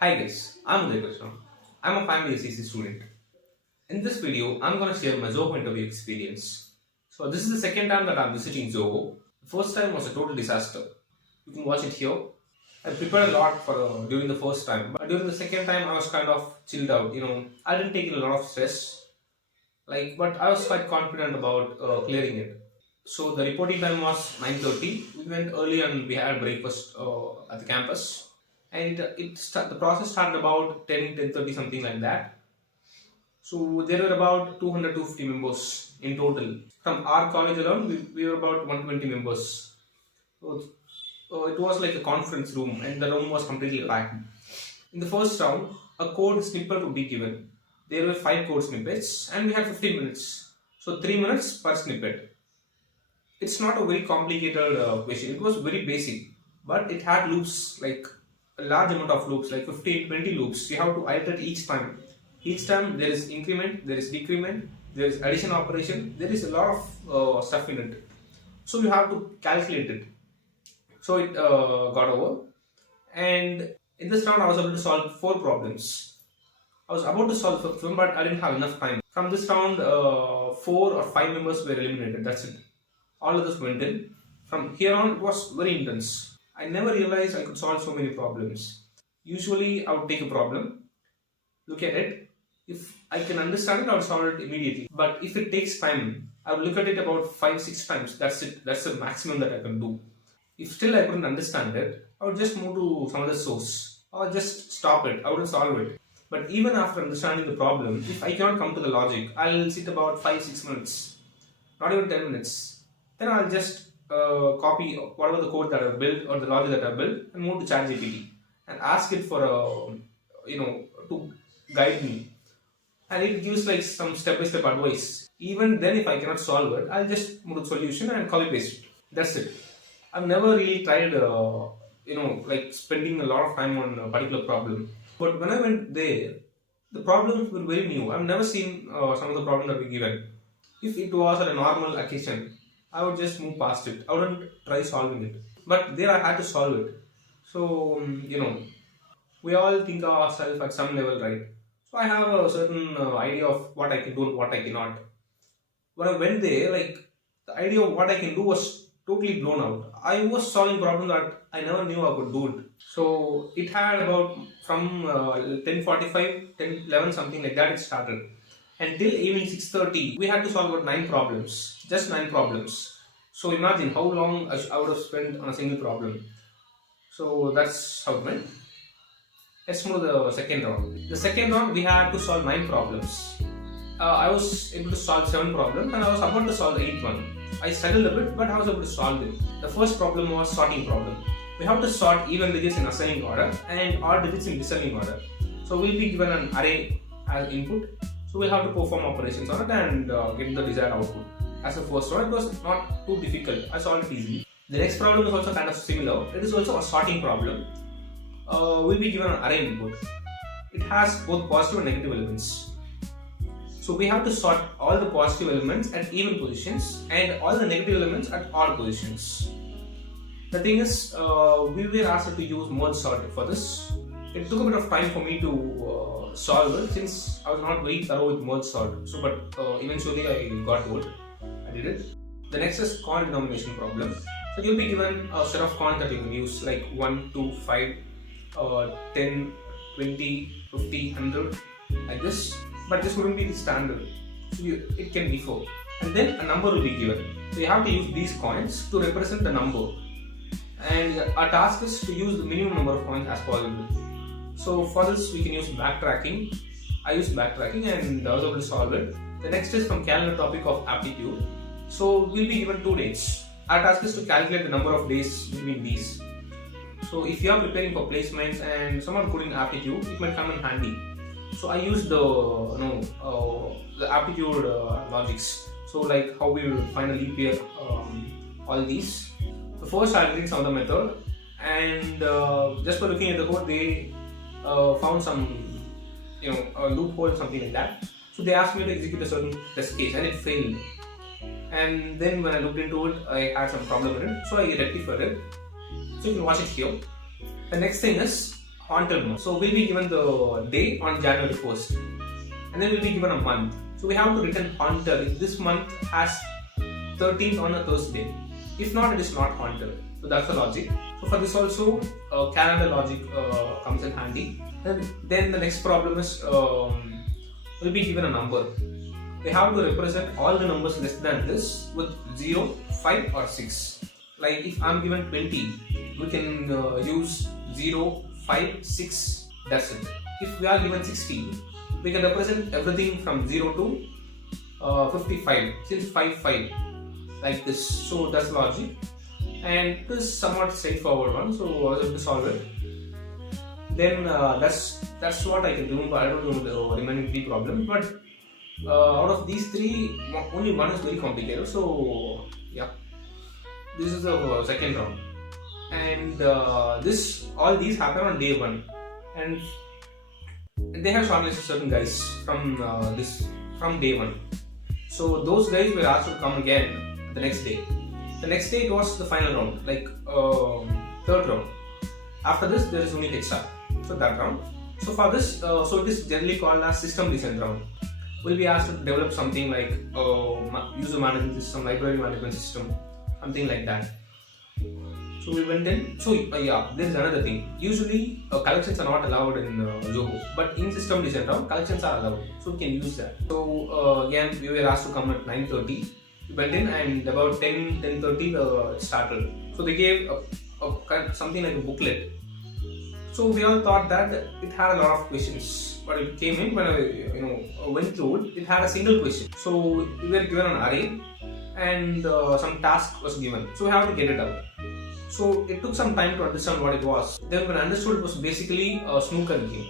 Hi guys, I'm Rejections. I'm a final ACC student. In this video, I'm going to share my Zoho interview experience. So this is the second time that I'm visiting Zoho. The first time was a total disaster. You can watch it here. I prepared a lot for during the first time, but during the second time I was kind of chilled out. I didn't take a lot of stress. But I was quite confident about clearing it. So the reporting time was 9:30. We went early and we had breakfast at the campus. And the process started about 10:30 something like that. So there were about 200 to 250 members in total. From our college alone, we were about 120 members. So it was like a conference room and the room was completely packed. In the first round, a code snippet would be given. There were 5 code snippets and we had 15 minutes. So 3 minutes per snippet. It's not a very complicated question. It was very basic, but it had loops, like a large amount of loops, like 15, 20 loops. You have to iterate each time. Each time there is increment, there is decrement, there is addition operation, there is a lot of stuff in it. So you have to calculate it. So it got over. And in this round I was able to solve 4 problems. I was about to solve 5th one, but I didn't have enough time. From this round, 4 or 5 members were eliminated. That's it. All of this went in. From here on, it was very intense. I never realized I could solve so many problems. Usually, I would take a problem, look at it. If I can understand it, I would solve it immediately. But if it takes time, I would look at it about 5-6 times. That's it. That's the maximum that I can do. If still I couldn't understand it, I would just move to some other source or just stop it. I wouldn't solve it. But even after understanding the problem, if I cannot come to the logic, I'll sit about 5-6 minutes, not even 10 minutes. Then I'll just copy whatever the code that I've built or the logic that I've built and move to ChatGPT and ask it for to guide me. And it gives like some step-by-step advice. Even then, if I cannot solve it, I'll just move to solution and copy paste it. That's it. I've never really tried, spending a lot of time on a particular problem. But when I went there, the problems were very new. I've never seen some of the problems that were given. If it was at a normal occasion, I would just move past it. I wouldn't try solving it. But there I had to solve it. So, we all think of ourselves at some level, right? So I have a certain idea of what I can do and what I cannot. When I went there, the idea of what I can do was totally blown out. I was solving problems that I never knew I could do it. So it had about from 10:45, 10:11 something like that it started. Until evening 6:30, we had to solve about 9 problems. Just 9 problems. So imagine how long I would have spent on a single problem. So that's how it went. Let's move to the second round. The second round, we had to solve 9 problems. I was able to solve 7 problems and I was about to solve the 8th one. I struggled a bit, but I was able to solve it. The first problem was sorting problem. We have to sort even digits in ascending order and odd digits in descending order. So we'll be given an array as input. So we'll have to perform operations on it and get the desired output. As a first round, it was not too difficult. I solved it easily. The next problem is also kind of similar. It is also a sorting problem. We'll be given an array input. It has both positive and negative elements. So we have to sort all the positive elements at even positions and all the negative elements at odd positions. The thing is, we were asked to use merge sort for this. It took a bit of time for me to solve it since I was not very thorough with merge sort. But eventually I got to it. I did it. The next is coin denomination problem. So you'll be given a set of coins that you can use like 1, 2, 5, 10, 20, 50, 100 like this. But this wouldn't be the standard. So it can differ. And then a number will be given. So you have to use these coins to represent the number. And our task is to use the minimum number of coins as possible. So for this we can use backtracking. I used backtracking and I was able to solve it. The next is from calendar topic of aptitude. So we'll be given 2 dates. Our task is to calculate the number of days between these. So if you are preparing for placements and someone put in aptitude, it might come in handy. So I used the aptitude logics. So like how we will find a leap year, all these. So first I'll read some of the method, and just by looking at the code, they found some a loophole, something like that. So they asked me to execute a certain test case, and it failed. And then when I looked into it, I had some problem with it, so I rectified it. So you can watch it here. The next thing is pointer month. So we'll be given the day on January 1st, and then we'll be given a month. So we have to return pointer if this month has 13th on a Thursday. If not, it is not pointer. So that's the logic. So for this also, calendar logic comes in handy. And then the next problem is we'll be given a number. We have to represent all the numbers less than this with 0, 5 or 6. Like if I'm given 20, we can use 0, 5, 6, that's it. If we are given 60, we can represent everything from 0 to 55, since 5, 5, like this. So that's logic. And this is somewhat straightforward one, so I was able to solve it. Then that's what I can remember. I don't know the remaining 3 problems, but out of these 3, only one is very complicated. So yeah, this is the second round, and all these happen on day 1, and they have shortlisted certain guys from day 1. So those guys were asked to come again the next day. The next day it was the final round, like third round. After this there is only HR, so that round. So for this, so it is generally called as system design round. We'll be asked to develop something like user management system, library management system, something like that. So we went in. So yeah, there is another thing. Usually collections are not allowed in Zoho, but in system design round collections are allowed, so we can use that. So again, we were asked to come at 9:30. We went in, and about 10:30 it started. So they gave something like a booklet. So we all thought that it had a lot of questions, but it came in when I went through it. It had a single question. So we were given an array, and some task was given. So we have to get it out. So it took some time to understand what it was. Then when I understood, it was basically a snooker game.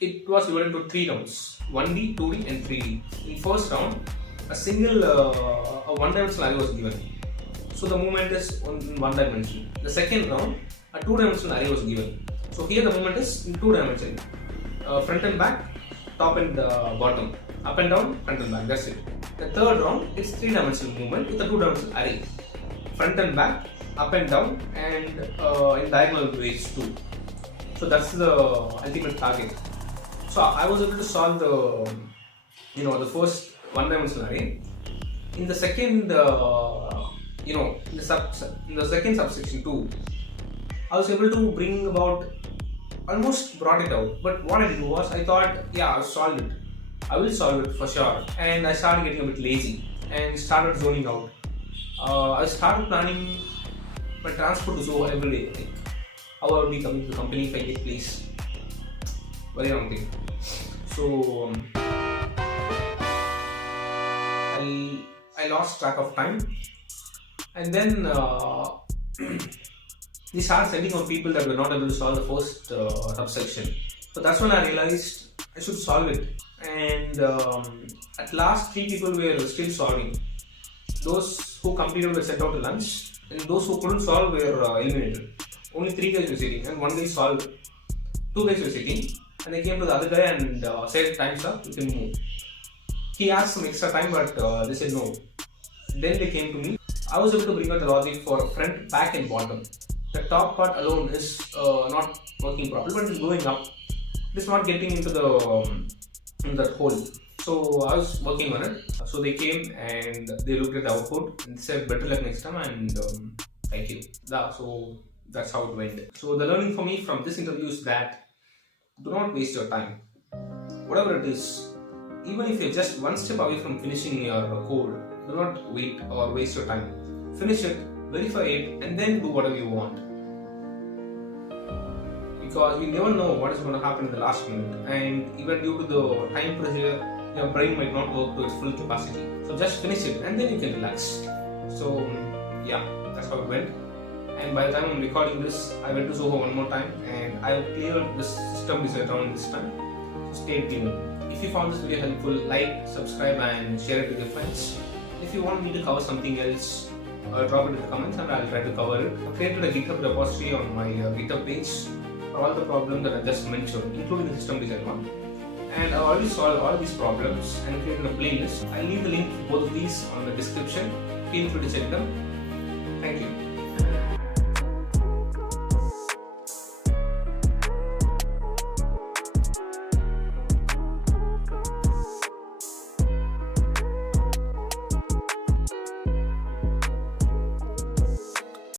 It was divided into 3 rounds: 1D, 2D, and 3D. In first round, a single one-dimensional array was given. So the movement is in 1 dimension. The second round, a 2-dimensional array was given. So here the movement is in 2 dimensions. Front and back, top and bottom, up and down, front and back. That's it. The third round is 3-dimensional movement with a 2-dimensional array. Front and back, up and down, and in diagonal ways too. So that's the ultimate target. So I was able to solve the first 1-dimensional array. In the second, in the second subsection 2, I was able to bring about, almost brought it out. But what I did was, I thought, yeah, I've solved it. I will solve it for sure. And I started getting a bit lazy and started zoning out. I started planning my transport to Zoho every day. Like, how I would be coming to the company if I get placed. Very wrong thing. So I lost track of time, and then they started sending on people that were not able to solve the first subsection. So that's when I realized I should solve it. And at last, 3 people were still solving. Those who completed were sent out to lunch, and those who couldn't solve were eliminated. Only 3 guys were sitting, and 1 guy solved. 2 guys were sitting, and they came to the other guy and said, "Time's up, you can move." He asked some extra time, but they said no. Then they came to me. I was able to bring out the logic for front, back, and bottom. The top part alone is not working properly, but it's going up. It's not getting into that hole. So I was working on it. So they came and they looked at the output and said, "Better luck next time," and thank you. So that's how it went. So the learning for me from this interview is that do not waste your time. Whatever it is, even if you're just one step away from finishing your code, do not wait or waste your time. Finish it, verify it, and then do whatever you want. Because we never know what is going to happen in the last minute, and even due to the time pressure, your brain might not work to its full capacity. So just finish it, and then you can relax. So yeah, that's how it went. And by the time I'm recording this, I went to Zoho one more time, and I cleared this system design round this time. So stay tuned. If you found this video helpful, like, subscribe, and share it with your friends. If you want me to cover something else, drop it in the comments and I'll try to cover it. I've created a Github repository on my Github page for all the problems that I just mentioned, including the system design one. And I've already solved all these problems and created a playlist. I'll leave the link to both of these on the description. Feel free to check them. Thank you.